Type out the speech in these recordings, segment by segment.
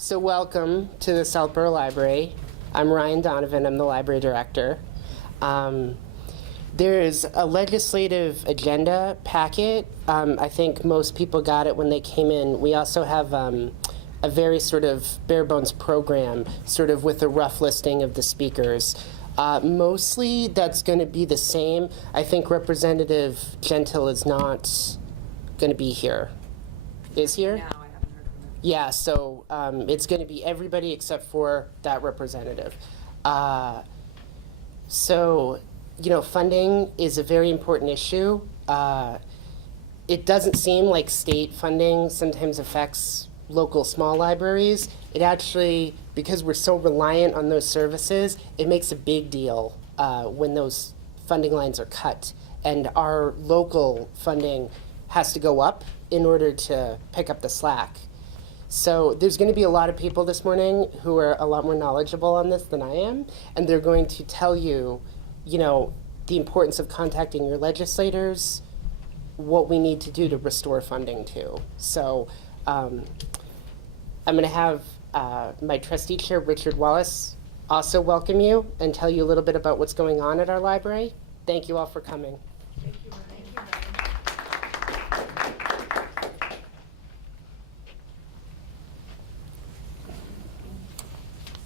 So welcome to the Southborough Library. I'm Ryan Donovan, I'm the library director. There's a legislative agenda packet. I think most people got it when they came in. We also have a very sort of bare bones program, sort of with a rough listing of the speakers. Mostly that's going to be the same. I think Representative Gentil is not going to be here. Is here? No, I haven't heard from them. Yeah, so it's going to be everybody except for that representative. So, you know, funding is a very important issue. It doesn't seem like state funding sometimes affects local small libraries. It actually, because we're so reliant on those services, it makes a big deal when those funding lines are cut. And our local funding has to go up in order to pick up the slack. So there's going to be a lot of people this morning who are a lot more knowledgeable on this than I am, and they're going to tell you, you know, the importance of contacting your legislators, what we need to do to restore funding to. So I'm going to have my trustee chair, Richard Wallace, also welcome you and tell you a little bit about what's going on at our library. Thank you all for coming. Thank you, Ryan.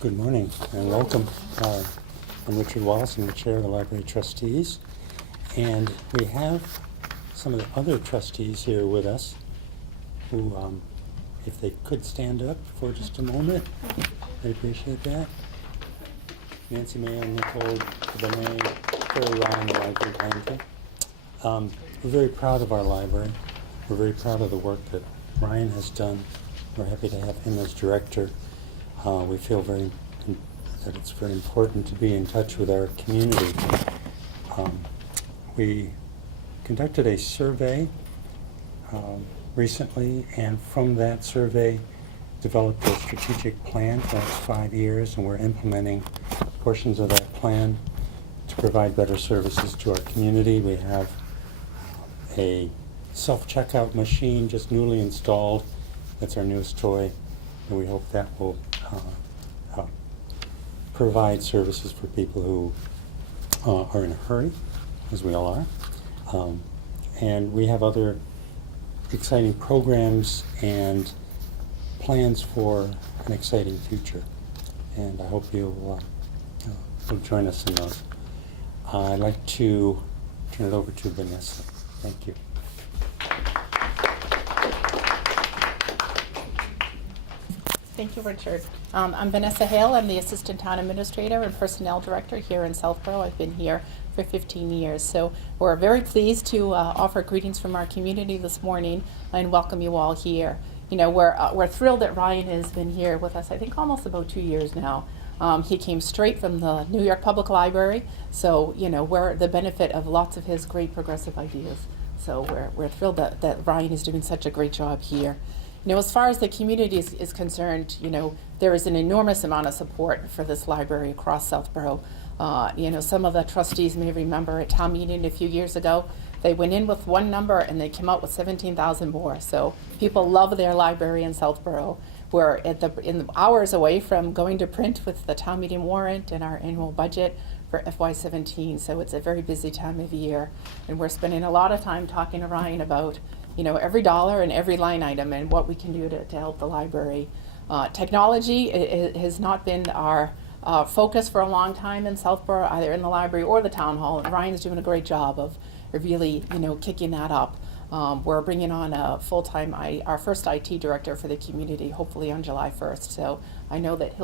Good morning and welcome. I'm Richard Wallace, I'm the chair of the Library Trustees, and we have some of the other trustees here with us who, if they could stand up for just a moment, I'd appreciate that. Nancy Mayo, Nicole Benet, Terry Ryan, the library manager. We're very proud of our library. We're very proud of the work that Ryan has done. We're happy to have him as director. We feel that it's very important to be in touch with our community. We conducted a survey recently, and from that survey developed a strategic plan for the next 5 years, and we're implementing portions of that plan to provide better services to our community. We have a self-checkout machine just newly installed. That's our newest toy, and we hope that will provide services for people who are in a hurry, as we all are. And we have other exciting programs and plans for an exciting future. And I hope you'll join us in those. I'd like to turn it over to Vanessa. Thank you. Thank you, Richard. I'm Vanessa Hale. I'm the Assistant Town Administrator and Personnel Director here in Southborough. I've been here for 15 years. So we're very pleased to offer greetings from our community this morning and welcome you all here. You know, we're thrilled that Ryan has been here with us, I think almost about 2 years now. He came straight from the New York Public Library, so, you know, we're the benefit of lots of his great progressive ideas. So we're thrilled that Ryan is doing such a great job here. You know, as far as the community is concerned, you know, there is an enormous amount of support for this library across Southborough. You know, some of the trustees may remember at town meeting a few years ago, they went in with one number and they came out with 17,000 more. So people love their library in Southborough. We're in hours away from going to print with the town meeting warrant and our annual budget for FY17. So it's a very busy time of year. And we're spending a lot of time talking to Ryan about, you know, every dollar and every line item and what we can do to help the library. Technology has not been our focus for a long time in Southborough, either in the library or the town hall. And Ryan's doing a great job of really, you know, kicking that up. We're bringing on a full-time, our first IT director for the community, hopefully on July 1st. So I know that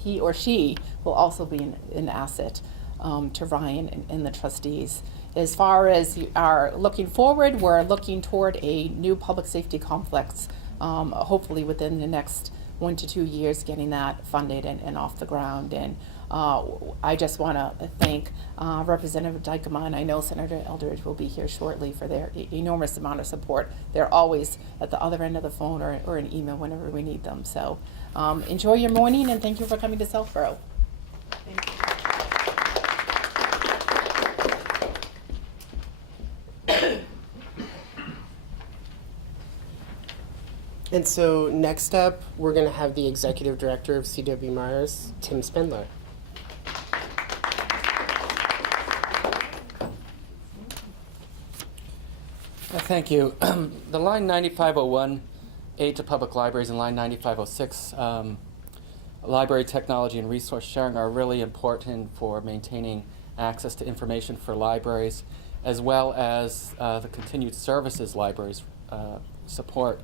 he or she will also be an asset to Ryan and the trustees. As far as our looking forward, we're looking toward a new public safety complex, hopefully within the next 1 to 2 years, getting that funded and off the ground. And I just want to thank Representative Dykema, and I know Senator Eldridge will be here shortly for their enormous amount of support. They're always at the other end of the phone or an email whenever we need them. So enjoy your morning, and thank you for coming to Southborough. Thank you. And so next up, we're going to have the Executive Director of CW Mars, Tim Spindler. Thank you. The line 9501, Aid to Public Libraries, and line 9506, Library Technology and Resource Sharing, are really important for maintaining access to information for libraries, as well as the continued services libraries support.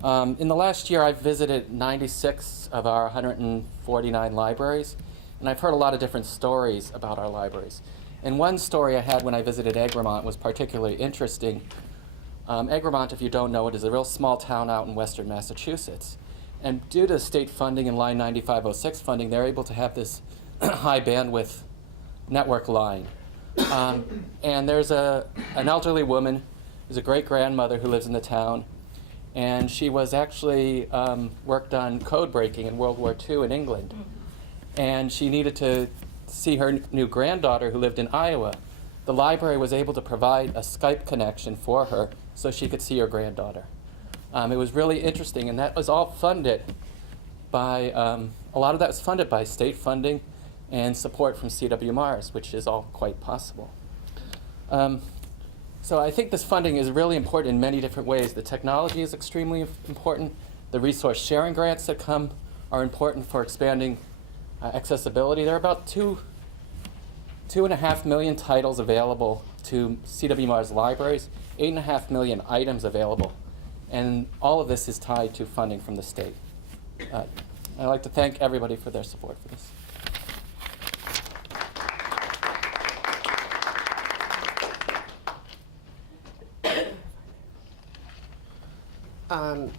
In the last year, I've visited 96 of our 149 libraries, and I've heard a lot of different stories about our libraries. And one story I had when I visited Egremont was particularly interesting. Egremont, if you don't know it, is a real small town out in western Massachusetts. And due to state funding and line 9506 funding, they're able to have this high bandwidth network line. And there's an elderly woman who's a great-grandmother who lives in the town, and she was actually worked on code breaking in World War II in England. And she needed to see her new granddaughter who lived in Iowa. The library was able to provide a Skype connection for her so she could see her granddaughter. It was really interesting, and that was all funded by, a lot of that was funded by state funding and support from CW Mars, which is all quite possible. So I think this funding is really important in many different ways. The technology is extremely important. The resource sharing grants that come are important for expanding accessibility. There are about 2.5 million titles available to CW Mars libraries, 8.5 million items available, and all of this is tied to funding from the state. I'd like to thank everybody for their support for this.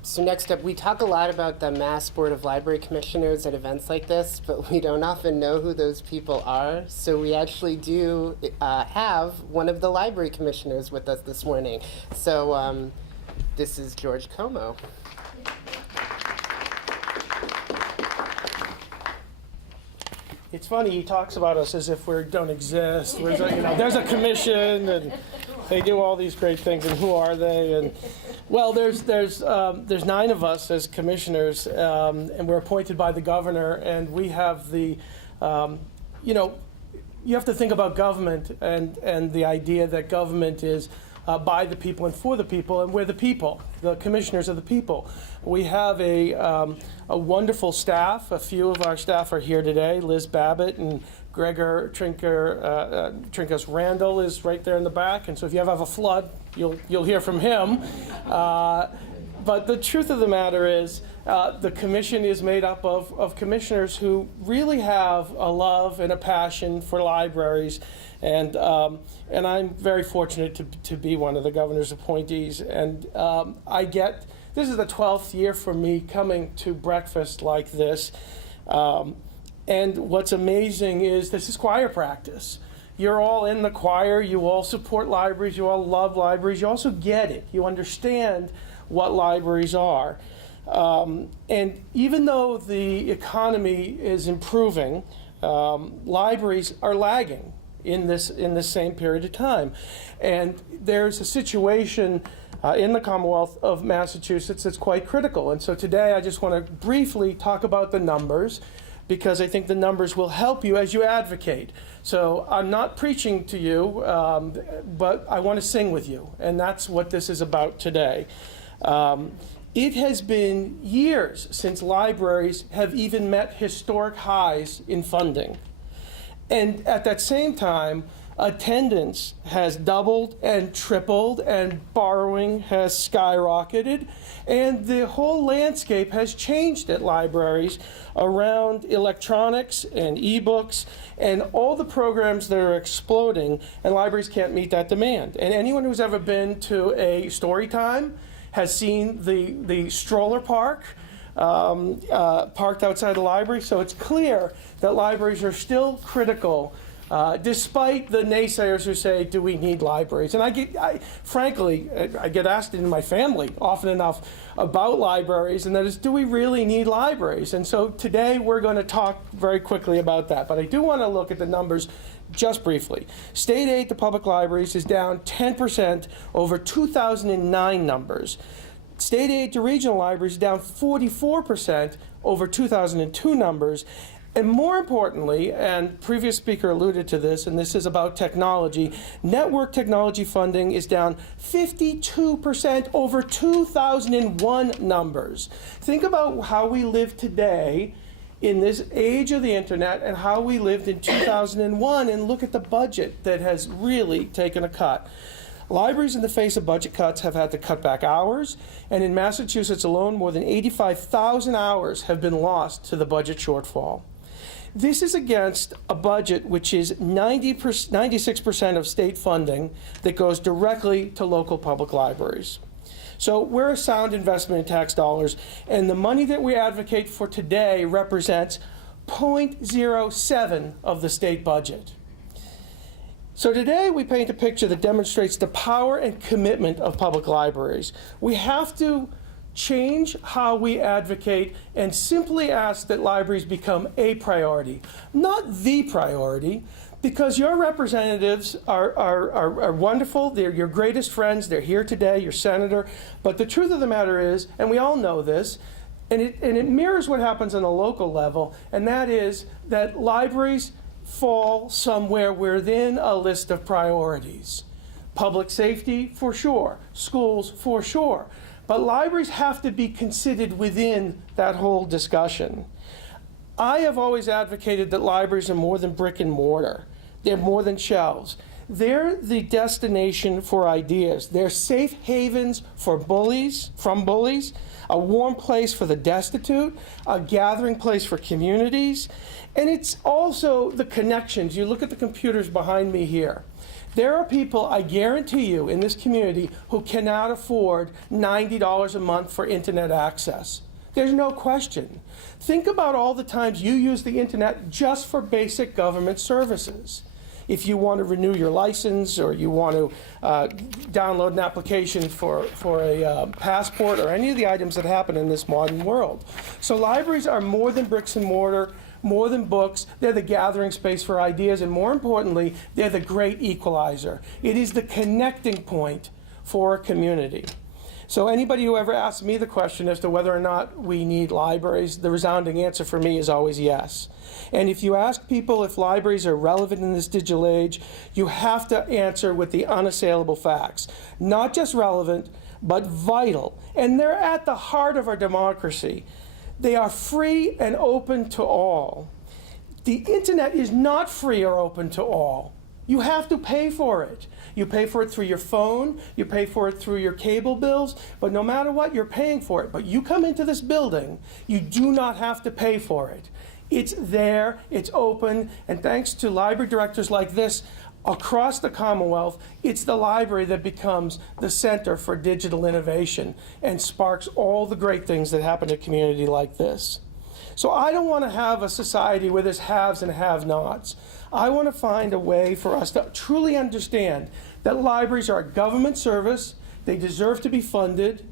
So next up, we talk a lot about the Mass Board of Library Commissioners at events like this, but we don't often know who those people are. So we actually do have one of the library commissioners with us this morning. So this is George Como. It's funny, he talks about us as if we don't exist. There's a commission, and they do all these great things, and who are they? And well, there's 9 of us as commissioners, and we're appointed by the governor, and we have the, you have to think about government and the idea that government is by the people and for the people, and we're the people. The commissioners are the people. We have a wonderful staff. A few of our staff are here today. Liz Babbitt and Gregor Trinkus Randall is right there in the back. And so if you ever have a flood, you'll hear from him. But the truth of the matter is the commission is made up of commissioners who really have a love and a passion for libraries. And I'm very fortunate to be one of the governor's appointees. And this is the 12th year for me coming to breakfast like this. And what's amazing is this is choir practice. You're all in the choir. You all support libraries. You all love libraries. You also get it. You understand what libraries are. And even though the economy is improving, libraries are lagging in this same period of time. And there's a situation in the Commonwealth of Massachusetts that's quite critical. And so today I just want to briefly talk about the numbers, because I think the numbers will help you as you advocate. So I'm not preaching to you, but I want to sing with you, and that's what this is about today. It has been years since libraries have even met historic highs in funding. And at that same time, attendance has doubled and tripled, and borrowing has skyrocketed, and the whole landscape has changed at libraries around electronics and ebooks and all the programs that are exploding, and libraries can't meet that demand. And anyone who's ever been to a story time has seen the stroller park parked outside the library. So it's clear that libraries are still critical, despite the naysayers who say, do we need libraries? And frankly, I get asked in my family often enough about libraries, and that is, do we really need libraries? And so today we're going to talk very quickly about that. But I do want to look at the numbers just briefly. State aid to public libraries is down 10% over 2009 numbers. State aid to regional libraries down 44% over 2002 numbers. And more importantly, and previous speaker alluded to this, and this is about technology, network technology funding is down 52% over 2001 numbers. Think about how we live today in this age of the internet and how we lived in 2001, and look at the budget that has really taken a cut. Libraries, in the face of budget cuts, have had to cut back hours, and in Massachusetts alone, more than 85,000 hours have been lost to the budget shortfall. This is against a budget which is 96% of state funding that goes directly to local public libraries. So we're a sound investment in tax dollars, and the money that we advocate for today represents 0.07 of the state budget. So today we paint a picture that demonstrates the power and commitment of public libraries. We have to change how we advocate and simply ask that libraries become a priority, not the priority, because your representatives are wonderful. They're your greatest friends. They're here today, your senator. But the truth of the matter is, and we all know this, and it mirrors what happens on a local level, and that is that libraries fall somewhere within a list of priorities. Public safety, for sure. Schools, for sure. But libraries have to be considered within that whole discussion. I have always advocated that libraries are more than brick and mortar. They're more than shelves. They're the destination for ideas. They're safe havens for bullies, a warm place for the destitute, a gathering place for communities, and it's also the connections. You look at the computers behind me here. There are people, I guarantee you, in this community who cannot afford $90 a month for internet access. There's no question. Think about all the times you use the internet just for basic government services. If you want to renew your license, or you want to download an application for a passport, or any of the items that happen in this modern world. So libraries are more than bricks and mortar, more than books. They're the gathering space for ideas, and more importantly, they're the great equalizer. It is the connecting point for a community. So anybody who ever asks me the question as to whether or not we need libraries, the resounding answer for me is always yes. And if you ask people if libraries are relevant in this digital age, you have to answer with the unassailable facts. Not just relevant, but vital. And they're at the heart of our democracy. They are free and open to all. The internet is not free or open to all. You have to pay for it. You pay for it through your phone, you pay for it through your cable bills, but no matter what, you're paying for it. But you come into this building, you do not have to pay for it. It's there, it's open, and thanks to library directors like this across the Commonwealth, it's the library that becomes the center for digital innovation and sparks all the great things that happen in a community like this. So I don't want to have a society where there's haves and have-nots. I want to find a way for us to truly understand that libraries are a government service, they deserve to be funded,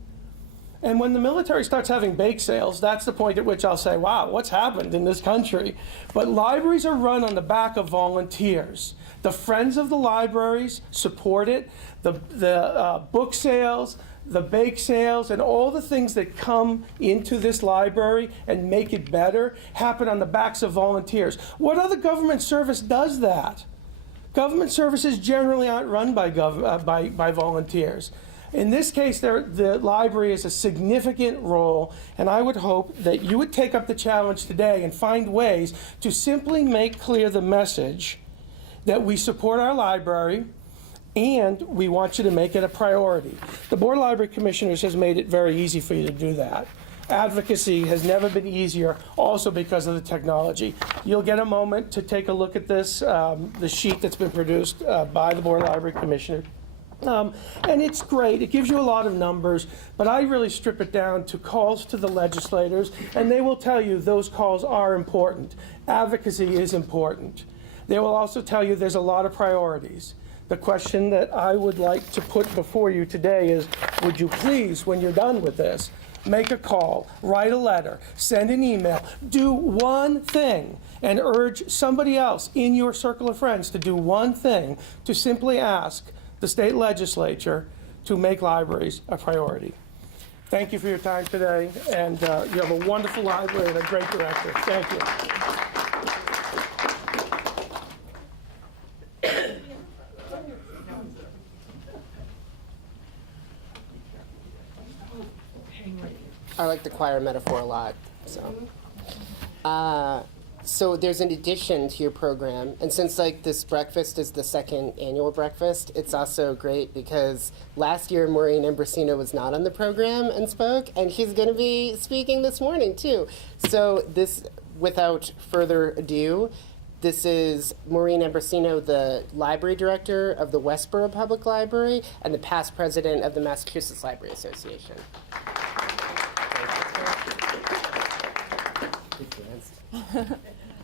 and when the military starts having bake sales, that's the point at which I'll say, wow, what's happened in this country? But libraries are run on the back of volunteers. The Friends of the Libraries support it, the book sales, the bake sales, and all the things that come into this library and make it better happen on the backs of volunteers. What other government service does that? Government services generally aren't run by volunteers. In this case, the library is a significant role, and I would hope that you would take up the challenge today and find ways to simply make clear the message that we support our library, and we want you to make it a priority. The Board of Library Commissioners has made it very easy for you to do that. Advocacy has never been easier, also because of the technology. You'll get a moment to take a look at this, the sheet that's been produced by the Board of Library Commissioners. And it's great. It gives you a lot of numbers, but I really strip it down to calls to the legislators, and they will tell you those calls are important. Advocacy is important. They will also tell you there's a lot of priorities. The question that I would like to put before you today is, would you please, when you're done with this, make a call, write a letter, send an email, do one thing, and urge somebody else in your circle of friends to do one thing, to simply ask the state legislature to make libraries a priority. Thank you for your time today, and you have a wonderful library and a great director. Thank you. I like the choir metaphor a lot. So there's an addition to your program, and since like this breakfast is the second annual breakfast, it's also great because last year Maureen Ambrosino was not on the program and spoke, and she's going to be speaking this morning too. So this, without further ado, this is Maureen Ambrosino, the library director of the Westborough Public Library and the past president of the Massachusetts Library Association.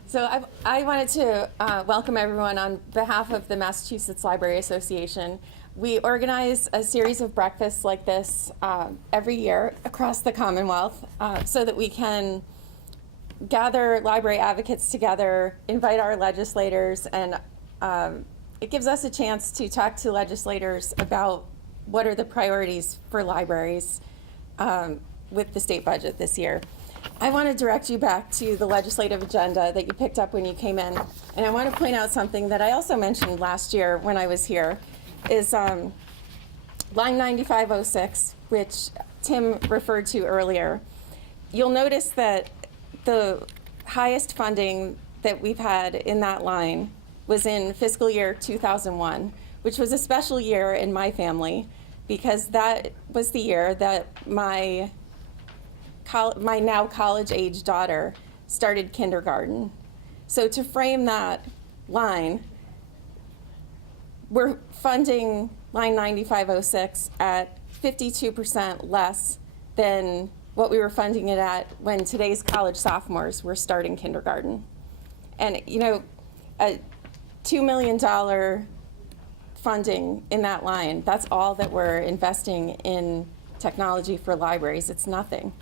So I wanted to welcome everyone on behalf of the Massachusetts Library Association. We organize a series of breakfasts like this every year across the Commonwealth so that we can gather library advocates together, invite our legislators, and it gives us a chance to talk to legislators about what are the priorities for libraries with the state budget this year. I want to direct you back to the legislative agenda that you picked up when you came in. And I want to point out something that I also mentioned last year when I was here, is line 9506, which Tim referred to earlier. You'll notice that the highest funding that we've had in that line was in fiscal year 2001, which was a special year in my family because that was the year that my now college-age daughter started kindergarten. So to frame that line, we're funding line 9506 at 52% less than what we were funding it at when today's college sophomores were starting kindergarten. And you know, a $2 million funding in that line, that's all that we're investing in technology for libraries. It's nothing.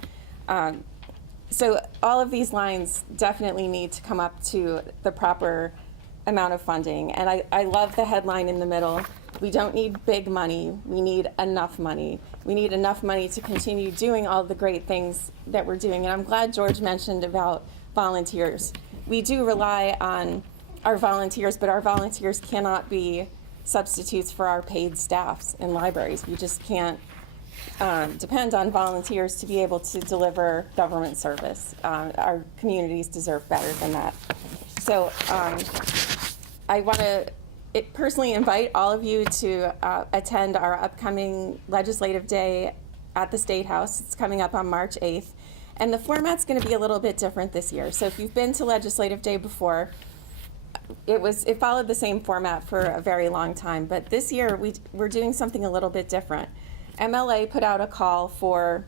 So all of these lines definitely need to come up to the proper amount of funding. And I love the headline in the middle. We don't need big money. We need enough money. We need enough money to continue doing all the great things that we're doing. And I'm glad George mentioned about volunteers. We do rely on our volunteers, but our volunteers cannot be substitutes for our paid staffs in libraries. We just can't depend on volunteers to be able to deliver government service. Our communities deserve better than that. So I want to personally invite all of you to attend our upcoming Legislative Day at the State House. It's coming up on March 8th. And the format's going to be a little bit different this year. So if you've been to Legislative Day before, it followed the same format for a very long time. But this year we're doing something a little bit different. MLA put out a call for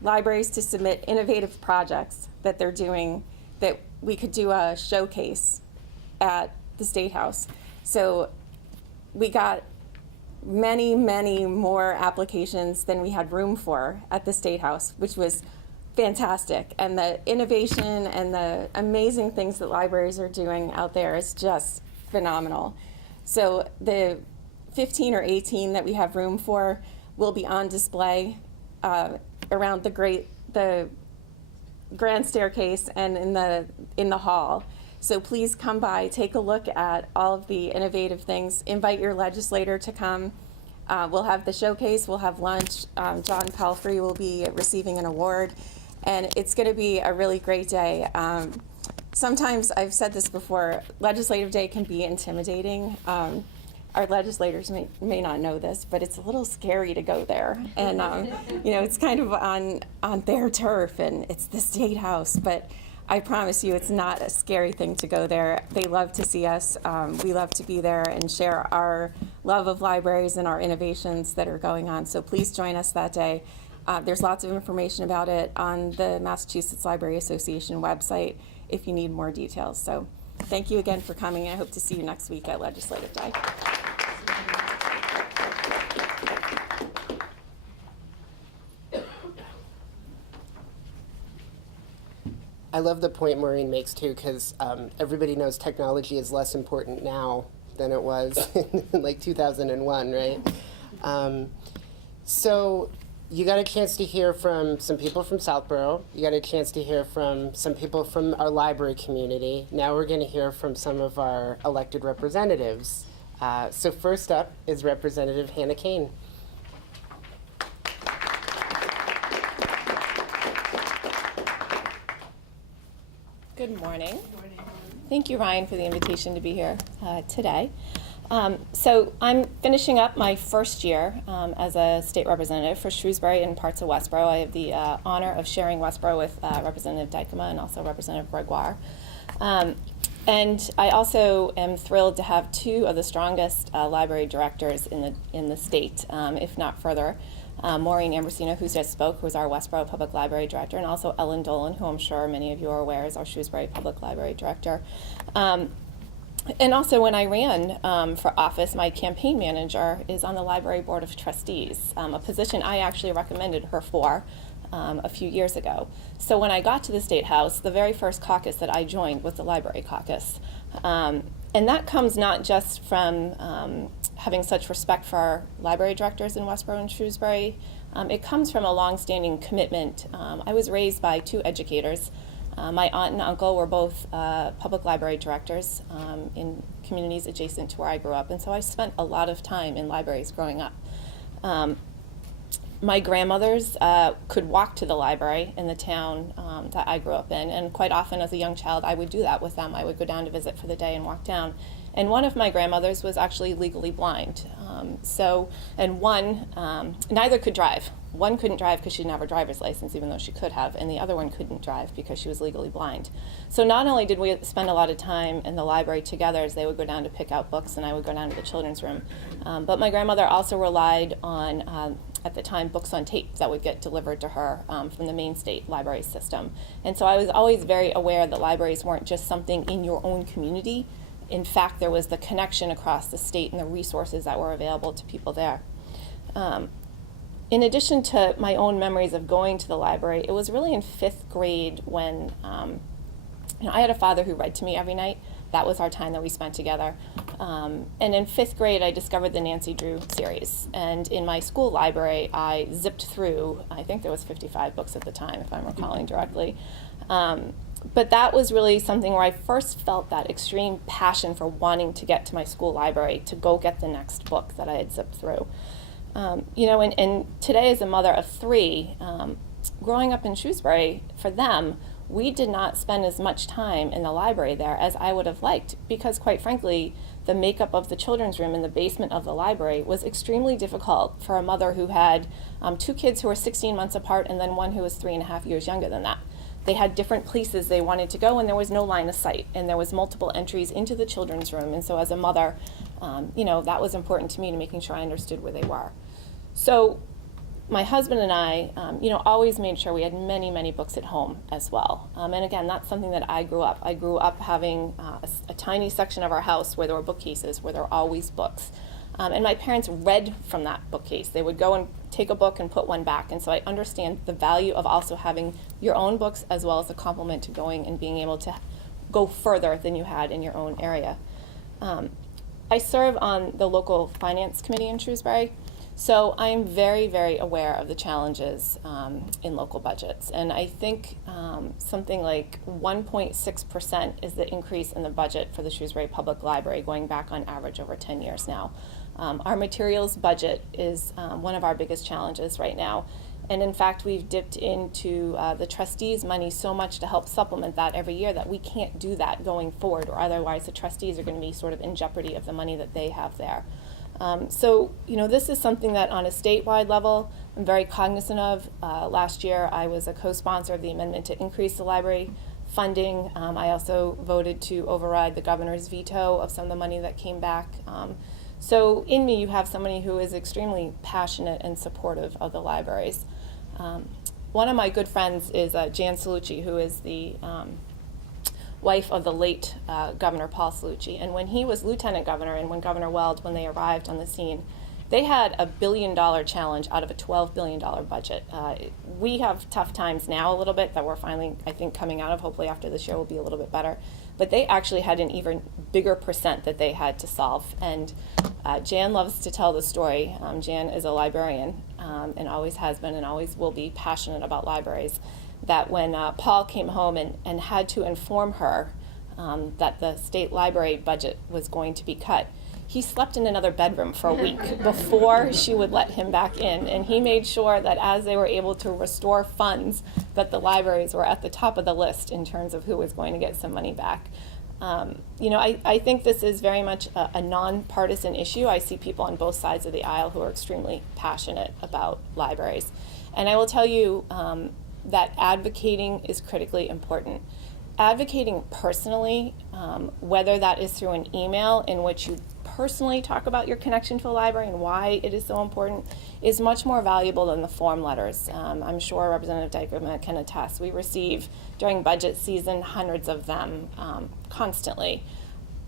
libraries to submit innovative projects that they're doing that we could do a showcase at the State House. So we got many, many more applications than we had room for at the State House, which was fantastic. And the innovation and the amazing things that libraries are doing out there is just phenomenal. So the 15 or 18 that we have room for will be on display around the grand staircase and in the hall. So please come by, take a look at all of the innovative things. Invite your legislator to come. We'll have the showcase, we'll have lunch. John Palfrey will be receiving an award, and it's going to be a really great day. Sometimes, I've said this before, Legislative Day can be intimidating. Our legislators may not know this, but it's a little scary to go there. And, you know, it's kind of on their turf, and it's the State House. But I promise you, it's not a scary thing to go there. They love to see us. We love to be there and share our love of libraries and our innovations that are going on. So please join us that day. There's lots of information about it on the Massachusetts Library Association website if you need more details. So thank you again for coming. I hope to see you next week at Legislative Day. I love the point Maureen makes too, because everybody knows technology is less important now than it was in like 2001, right? So You got a chance to hear from some people from Southborough. You got a chance to hear from some people from our library community. Now we're going to hear from some of our elected representatives. So first up is Representative Hannah Kane. Good morning. Thank you, Ryan, for the invitation to be here today. So I'm finishing up my first year as a state representative for Shrewsbury and parts of Westborough. I have the honor of sharing Westborough with Representative Dykema and also Representative Gregoire. And I also am thrilled to have two of the strongest library directors in the state, if not further. Maureen Ambrosino, who just spoke, who is our Westborough Public Library Director, and also Ellen Dolan, who I'm sure many of you are aware is our Shrewsbury Public Library Director. And also, when I ran for office, my campaign manager is on the Library Board of Trustees, a position I actually recommended her for a few years ago. So when I got to the State House, the very first caucus that I joined was the Library Caucus. And that comes not just from having such respect for our library directors in Westborough and Shrewsbury. It comes from a longstanding commitment. I was raised by two educators. My aunt and uncle were both public library directors in communities adjacent to where I grew up, and so I spent a lot of time in libraries growing up. My grandmothers could walk to the library in the town that I grew up in, and quite often as a young child I would do that with them. I would go down to visit for the day and walk down. And one of my grandmothers was actually legally blind. Neither could drive. One couldn't drive because she didn't have her driver's license, even though she could have, and the other one couldn't drive because she was legally blind. So not only did we spend a lot of time in the library together as they would go down to pick out books and I would go down to the children's room, but my grandmother also relied on, at the time, books on tape that would get delivered to her from the main state library system. And so I was always very aware that libraries weren't just something in your own community. In fact, there was the connection across the state and the resources that were available to people there. In addition to my own memories of going to the library, it was really in 5th grade when I had a father who read to me every night. That was our time that we spent together. And in 5th grade, I discovered the Nancy Drew series. And in my school library, I zipped through, I think there was 55 books at the time, if I'm recalling directly. But that was really something where I first felt that extreme passion for wanting to get to my school library to go get the next book that I had zipped through. And today, as a mother of 3, growing up in Shrewsbury, for them, we did not spend as much time in the library there as I would have liked because, quite frankly, the makeup of the children's room in the basement of the library was extremely difficult for a mother who had 2 kids who were 16 months apart and then one who was 3.5 years younger than that. They had different places they wanted to go, and there was no line of sight, and there was multiple entries into the children's room. And so as a mother, that was important to me to making sure I understood where they were. So my husband and I, always made sure we had many, many books at home as well. And again, that's something that I grew up. I grew up having a tiny section of our house where there were bookcases, where there were always books. And my parents read from that bookcase. They would go and take a book and put one back. And so I understand the value of also having your own books as well as a complement to going and being able to go further than you had in your own area. I serve on the local finance committee in Shrewsbury. So I am very, very aware of the challenges in local budgets. And I think something like 1.6% is the increase in the budget for the Shrewsbury Public Library going back on average over 10 years now. Our materials budget is one of our biggest challenges right now. And in fact, we've dipped into the trustees' money so much to help supplement that every year that we can't do that going forward, or otherwise the trustees are going to be sort of in jeopardy of the money that they have there. This is something that on a statewide level I'm very cognizant of. Last year I was a co-sponsor of the amendment to increase the library funding. I also voted to override the governor's veto of some of the money that came back. So in me you have somebody who is extremely passionate and supportive of the libraries. One of my good friends is Jan Salucci, who is the wife of the late Governor Paul Salucci. And when he was lieutenant governor and when Governor Weld, when they arrived on the scene, they had a $1 billion challenge out of a $12 billion budget. We have tough times now a little bit that we're finally, I think, coming out of. Hopefully after this year will be a little bit better. But they actually had an even bigger percent that they had to solve. And Jan loves to tell the story. Jan is a librarian and always has been and always will be passionate about libraries. That when Paul came home and had to inform her that the state library budget was going to be cut, he slept in another bedroom for a week before she would let him back in. And he made sure that as they were able to restore funds, that the libraries were at the top of the list in terms of who was going to get some money back. I think this is very much a nonpartisan issue. I see people on both sides of the aisle who are extremely passionate about libraries. And I will tell you that advocating is critically important. Advocating personally, whether that is through an email in which you personally talk about your connection to a library and why it is so important, is much more valuable than the form letters. I'm sure Representative Dykema can attest. We receive, during budget season, hundreds of them constantly.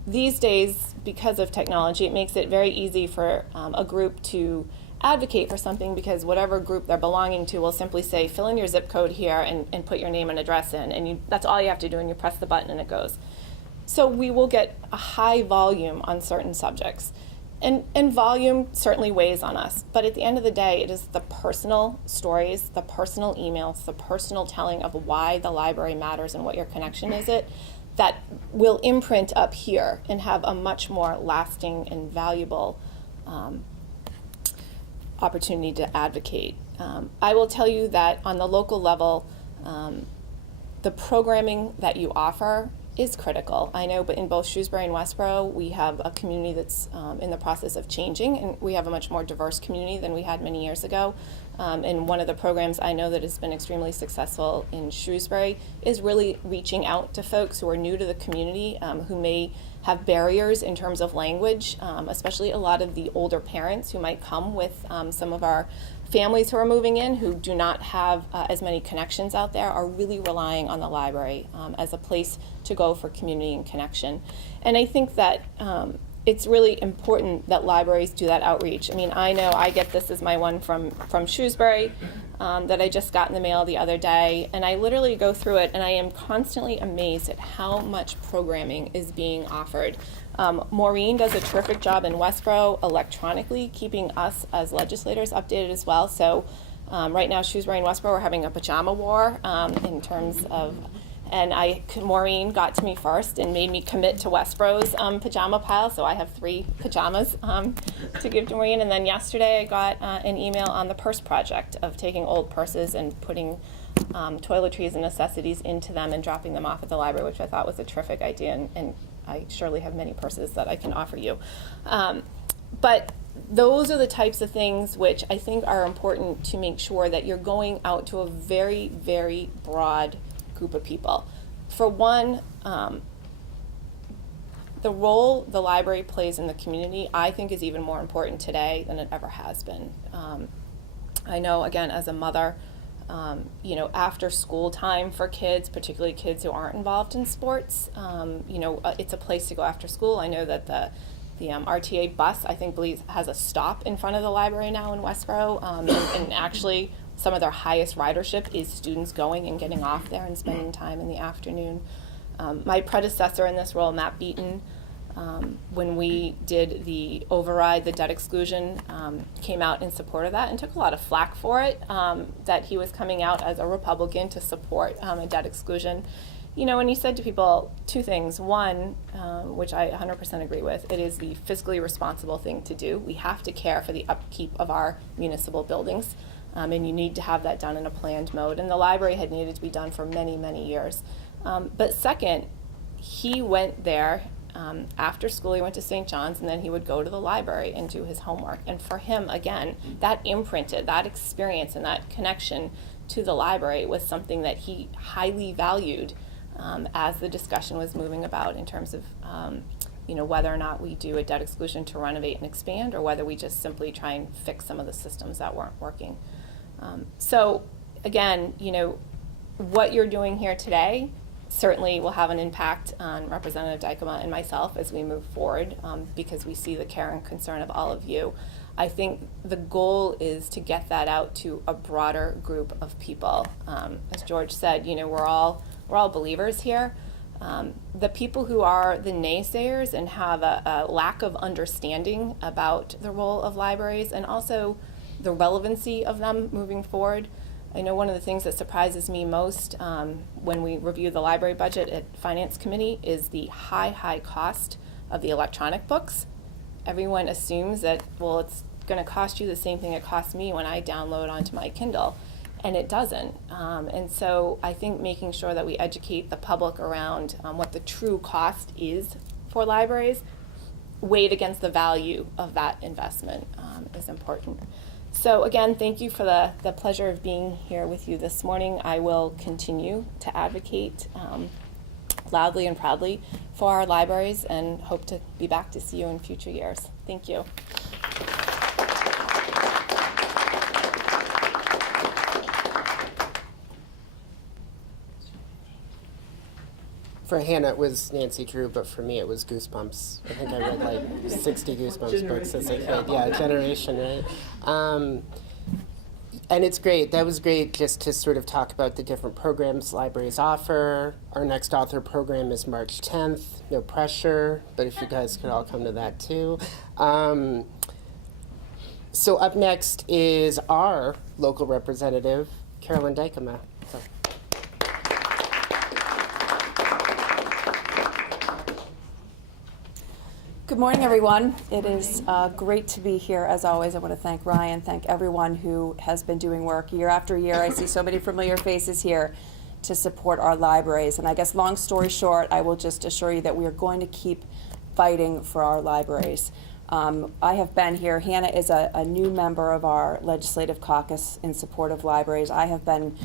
These days, because of technology, it makes it very easy for a group to advocate for something, because whatever group they're belonging to will simply say, fill in your zip code here and put your name and address in, and that's all you have to do, and you press the button and it goes. So we will get a high volume on certain subjects. And volume certainly weighs on us, but at the end of the day, it is the personal stories, the personal emails, the personal telling of why the library matters and what your connection is that will imprint up here and have a much more lasting and valuable opportunity to advocate. I will tell you that on the local level, the programming that you offer is critical. I know, but in both Shrewsbury and Westboro, we have a community that's in the process of changing, and we have a much more diverse community than we had many years ago. And one of the programs I know that has been extremely successful in Shrewsbury is really reaching out to folks who are new to the community, who may have barriers in terms of language, especially a lot of the older parents who might come with some of our families who are moving in who do not have as many connections out there, are really relying on the library as a place to go for community and connection. And I think that it's really important that libraries do that outreach. I mean, I know I get this as my one from Shrewsbury that I just got in the mail the other day, and I literally go through it and I am constantly amazed at how much programming is being offered. Maureen does a terrific job in Westboro electronically keeping us as legislators updated as well. So right now Shrewsbury and Westboro are having a pajama war in terms of, and Maureen got to me first and made me commit to Westboro's pajama pile, so I have 3 pajamas to give to Maureen. And then yesterday I got an email on the purse project of taking old purses and putting toiletries and necessities into them and dropping them off at the library, which I thought was a terrific idea, and I surely have many purses that I can offer you. But those are the types of things which I think are important to make sure that you're going out to a very, very broad group of people. For one, the role the library plays in the community, I think, is even more important today than it ever has been. I know, again, as a mother, after school time for kids, particularly kids who aren't involved in sports, it's a place to go after school. I know that the RTA bus, I think, has a stop in front of the library now in Westboro, and actually some of their highest ridership is students going and getting off there and spending time in the afternoon. My predecessor in this role, Matt Beaton, when we did the override, the debt exclusion, came out in support of that and took a lot of flack for it, that he was coming out as a Republican to support a debt exclusion. And he said to people 2 things. One, which I 100% agree with, it is the fiscally responsible thing to do. We have to care for the upkeep of our municipal buildings, and you need to have that done in a planned mode. And the library had needed to be done for many, many years. But second, he went there after school. He went to St. John's, and then he would go to the library and do his homework. And for him, again, that imprinted, that experience and that connection to the library was something that he highly valued as the discussion was moving about in terms of whether or not we do a debt exclusion to renovate and expand, or whether we just simply try and fix some of the systems that weren't working. So again, what you're doing here today certainly will have an impact on Representative Dykema and myself as we move forward, because we see the care and concern of all of you. I think the goal is to get that out to a broader group of people. As George said, we're all believers here. The people who are the naysayers and have a lack of understanding about the role of libraries and also the relevancy of them moving forward. I know one of the things that surprises me most when we review the library budget at Finance Committee is the high cost of the electronic books. Everyone assumes that, well, it's going to cost you the same thing it costs me when I download onto my Kindle, and it doesn't. And so I think making sure that we educate the public around what the true cost is for libraries, weighed against the value of that investment, is important. So again, thank you for the pleasure of being here with you this morning. I will continue to advocate loudly and proudly for our libraries and hope to be back to see you in future years. Thank you. For Hannah, it was Nancy Drew, but for me, it was Goosebumps. I think I read like 60 Goosebumps books as a kid. Yeah, generation, right? And it's great. That was great just to sort of talk about the different programs libraries offer. Our next author program is March 10th. No pressure, but if you guys could all come to that too. So up next is our local representative, Carolyn Dykema. So. Good morning, everyone. It is great to be here, as always. I want to thank Ryan, thank everyone who has been doing work year after year. I see so many familiar faces here to support our libraries. And I guess, long story short, I will just assure you that we are going to keep fighting for our libraries. I have been here. Hannah is a new member of our legislative caucus in support of libraries. I have been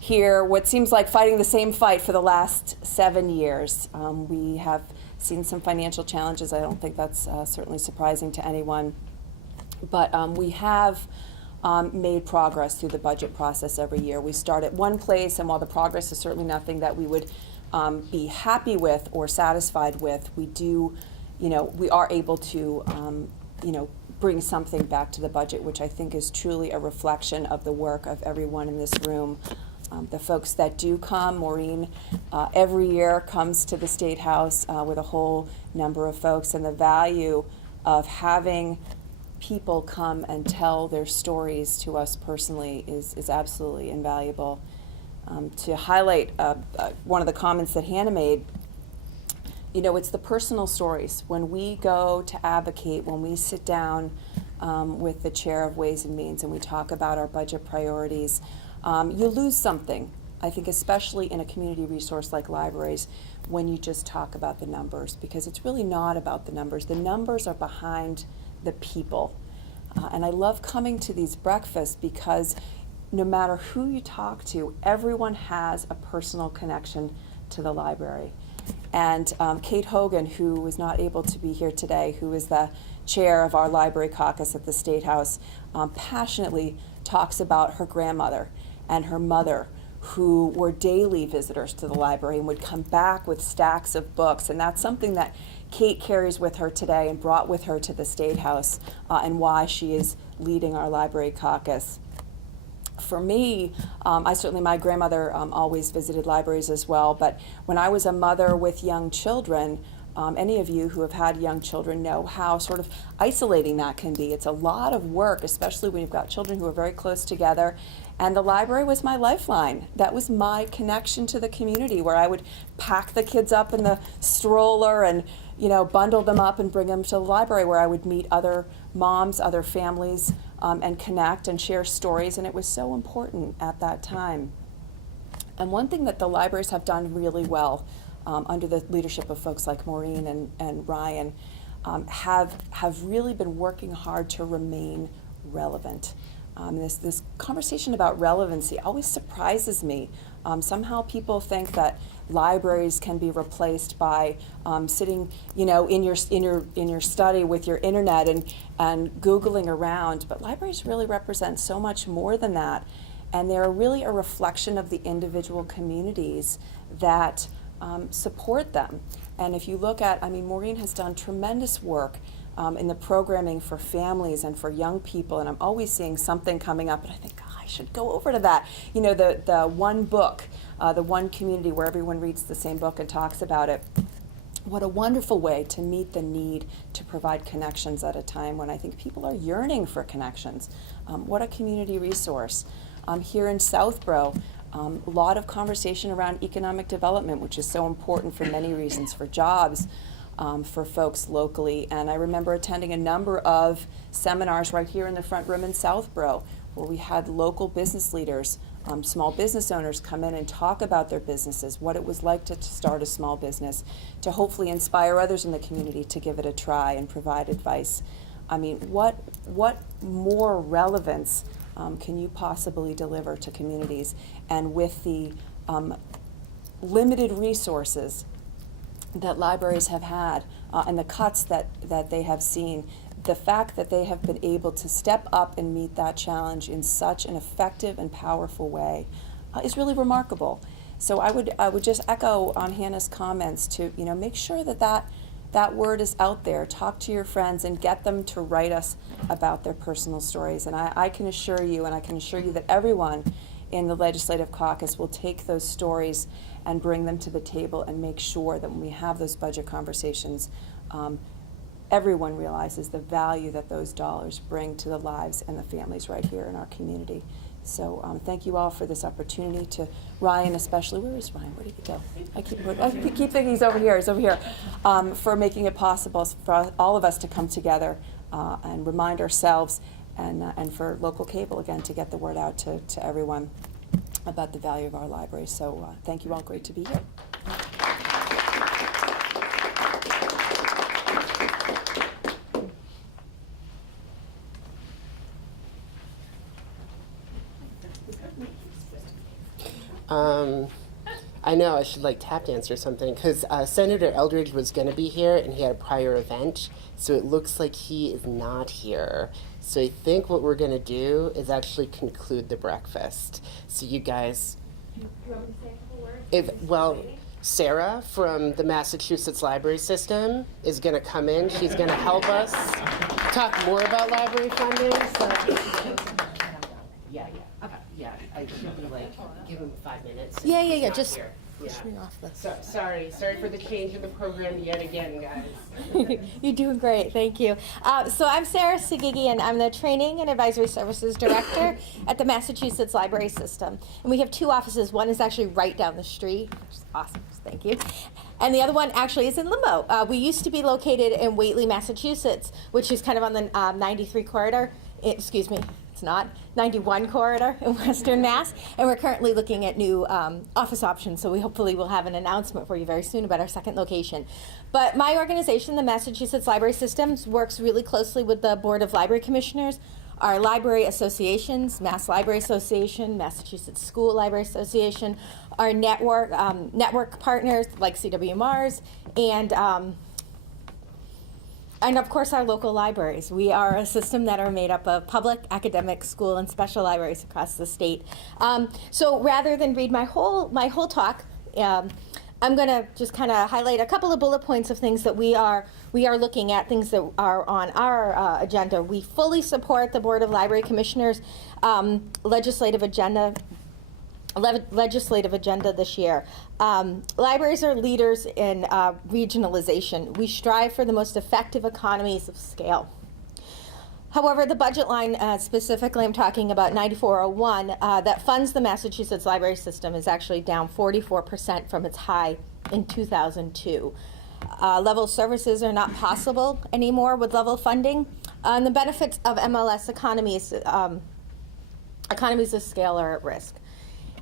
here, what seems like fighting the same fight for the last 7 years. We have seen some financial challenges. I don't think that's certainly surprising to anyone. But we have made progress through the budget process every year. We start at one place, and while the progress is certainly nothing that we would be happy with or satisfied with, we do, we are able to, bring something back to the budget, which I think is truly a reflection of the work of everyone in this room. The folks that do come, Maureen every year comes to the State House with a whole number of folks, and the value of having people come and tell their stories to us personally is absolutely invaluable. To highlight one of the comments that Hannah made, it's the personal stories. When we go to advocate, when we sit down with the chair of Ways and Means and we talk about our budget priorities, you lose something, I think, especially in a community resource like libraries, when you just talk about the numbers, because it's really not about the numbers. The numbers are behind the people. And I love coming to these breakfasts because no matter who you talk to, everyone has a personal connection to the library. And Kate Hogan, who was not able to be here today, who is the chair of our library caucus at the State House, passionately talks about her grandmother and her mother, who were daily visitors to the library and would come back with stacks of books. And that's something that Kate carries with her today and brought with her to the State House, and why she is leading our library caucus. For me, my grandmother always visited libraries as well, but when I was a mother with young children, any of you who have had young children know how sort of isolating that can be. It's a lot of work, especially when you've got children who are very close together. And the library was my lifeline. That was my connection to the community, where I would pack the kids up in the stroller and, bundle them up and bring them to the library, where I would meet other moms, other families, and connect and share stories. And it was so important at that time. And one thing that the libraries have done really well, under the leadership of folks like Maureen and Ryan, have really been working hard to remain relevant. This conversation about relevancy always surprises me. Somehow people think that libraries can be replaced by sitting, in your study with your internet and Googling around. But libraries really represent so much more than that, and they're really a reflection of the individual communities that support them. And if you look at, Maureen has done tremendous work in the programming for families and for young people, and I'm always seeing something coming up, and I think, gosh, should go over to that. You know, the one book, the one community where everyone reads the same book and talks about it. What a wonderful way to meet the need to provide connections at a time when I think people are yearning for connections. What a community resource. Here in Southborough, a lot of conversation around economic development, which is so important for many reasons, for jobs, for folks locally. And I remember attending a number of seminars right here in the front room in Southborough, where we had local business leaders, small business owners come in and talk about their businesses, what it was like to start a small business, to hopefully inspire others in the community to give it a try and provide advice. I mean, what more relevance can you possibly deliver to communities? And with the limited resources that libraries have had and the cuts that they have seen, the fact that they have been able to step up and meet that challenge in such an effective and powerful way is really remarkable. So I would just echo Hannah's comments to make sure that word is out there. Talk to your friends and get them to write us about their personal stories. And I can assure you, that everyone in the Legislative Caucus will take those stories and bring them to the table and make sure that when we have those budget conversations, everyone realizes the value that those dollars bring to the lives and the families right here in our community. So thank you all for this opportunity. To Ryan especially. Where is Ryan? Where did he go? I keep thinking he's over here. He's over here. For making it possible for all of us to come together and remind ourselves, and for local cable again to get the word out to everyone about the value of our library. So thank you all. Great to be here. I know I should tap dance or something, because Senator Eldridge was going to be here and he had a prior event, so it looks like he is not here. So I think what we're going to do is actually conclude the breakfast. So you guys, Sarah from the Massachusetts Library System is going to come in. She's going to help us talk more about library funding. So. Yeah, I should be give him 5 minutes. Yeah. Just here. push me off the. Sorry for the change of the program yet again, guys. You're doing great, thank you. So I'm Sarah Segigi, and I'm the Training and Advisory Services Director at the Massachusetts Library System. And we have 2 offices. One is actually right down the street, which is awesome, thank you. And the other one actually is in Limbo. We used to be located in Whately, Massachusetts, which is kind of on the 93 corridor. Excuse me. It's not 91 corridor in Western Mass, and we're currently looking at new office options, so we hopefully will have an announcement for you very soon about our second location. But my organization, the Massachusetts Library Systems, works really closely with the Board of Library Commissioners, our library associations, Mass Library Association, Massachusetts School Library Association, our network partners like CWMRs, and of course, our local libraries. We are a system that are made up of public, academic, school, and special libraries across the state. So rather than read my whole talk, I'm going to just kind of highlight a couple of bullet points of things that we are looking at, things that are on our agenda. We fully support the Board of Library Commissioners' legislative agenda this year. Libraries are leaders in regionalization. We strive for the most effective economies of scale. However, the budget line, specifically I'm talking about 9401, that funds the Massachusetts Library System is actually down 44% from its high in 2002. Level services are not possible anymore with level funding. And the benefits of MLS economies of scale are at risk.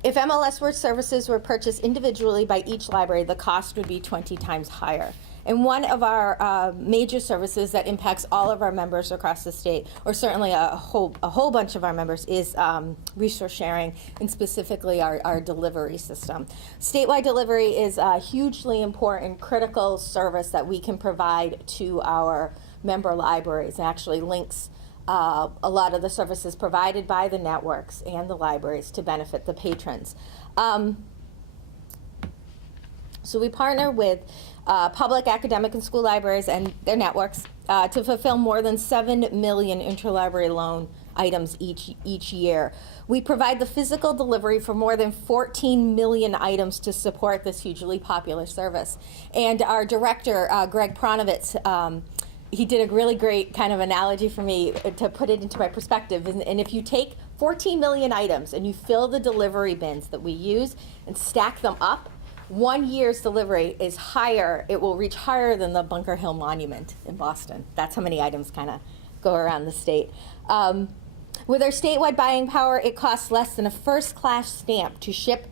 If MLS services were purchased individually by each library, the cost would be 20 times higher. And one of our major services that impacts all of our members across the state, or certainly a whole bunch of our members, is resource sharing, and specifically our delivery system. Statewide delivery is a hugely important, critical service that we can provide to our member libraries. It actually links a lot of the services provided by the networks and the libraries to benefit the patrons. So we partner with public, academic, and school libraries and their networks to fulfill more than 7 million interlibrary loan items each year. We provide the physical delivery for more than 14 million items to support this hugely popular service. And our director, Greg Pronovitz, he did a really great kind of analogy for me to put it into my perspective. And if you take 14 million items and you fill the delivery bins that we use and stack them up, 1 year's delivery is higher, it will reach higher than the Bunker Hill Monument in Boston. That's how many items kind of go around the state. With our statewide buying power, it costs less than a first-class stamp to ship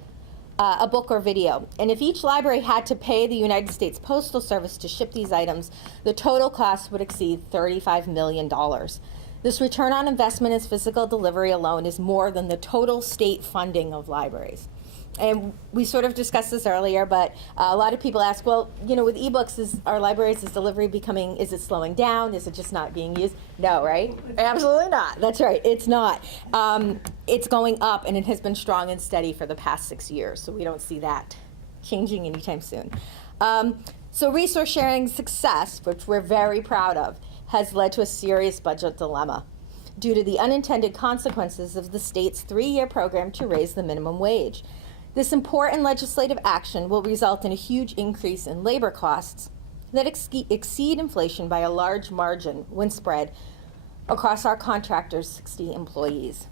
a book or video. And if each library had to pay the United States Postal Service to ship these items, the total cost would exceed $35 million. This return on investment as physical delivery alone is more than the total state funding of libraries. And we sort of discussed this earlier, but a lot of people ask, well, you know, with ebooks, is delivery becoming, is it slowing down? Is it just not being used? No, right? Absolutely not. That's right, it's not. It's going up, and it has been strong and steady for the past 6 years, so we don't see that changing anytime soon. So resource sharing success, which we're very proud of, has led to a serious budget dilemma due to the unintended consequences of the state's 3-year program to raise the minimum wage. This important legislative action will result in a huge increase in labor costs that exceed inflation by a large margin when spread across our contractors' 60 employees.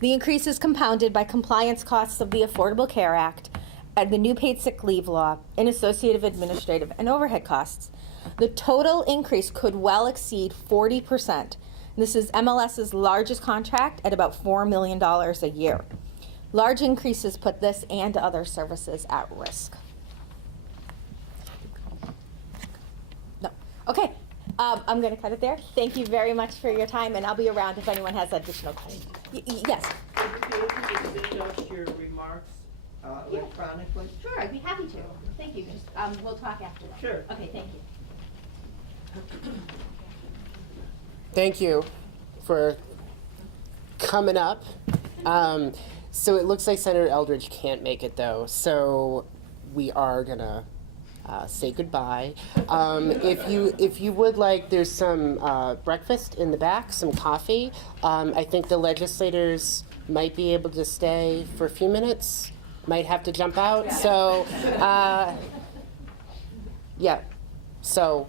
The increase is compounded by compliance costs of the Affordable Care Act and the new paid sick leave law and associated administrative and overhead costs. The total increase could well exceed 40%. This is MLS's largest contract at about $4 million a year. Large increases put this and other services at risk. No. Okay, I'm going to cut it there. Thank you very much for your time, and I'll be around if anyone has additional questions. Yes? Would you be able to send us your remarks electronically? Sure, I'd be happy to. Thank you. Just, we'll talk after that. Sure. Okay, thank you. Thank you for coming up. So it looks like Senator Eldridge can't make it, though, so we are going to say goodbye. If you would like, there's some breakfast in the back, some coffee. I think the legislators might be able to stay for a few minutes, might have to jump out. So, yeah. So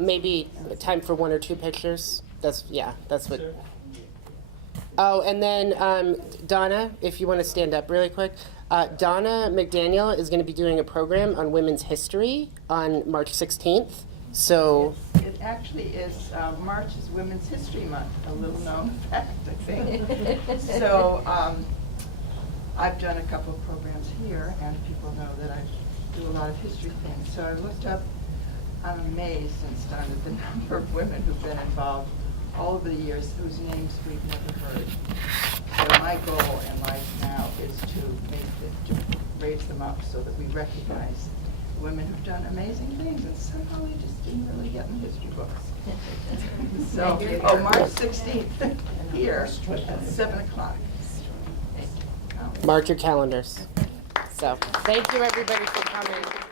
maybe time for 1 or 2 pictures. That's what. Sure. Oh, and then Donna, if you want to stand up really quick. Donna McDaniel is going to be doing a program on women's history on March 16th. So It actually is, March is Women's History Month, a little known fact, I think. So I've done a couple of programs here, and people know that I do a lot of history things. So I looked up, I'm amazed and stunned at the number of women who've been involved all over the years whose names we've never heard. So my goal in life now is to raise them up so that we recognize women who've done amazing things, and somehow they just didn't really get in the history books. So, March 16th, here at 7 o'clock. mark your calendars. So thank you, everybody, for coming.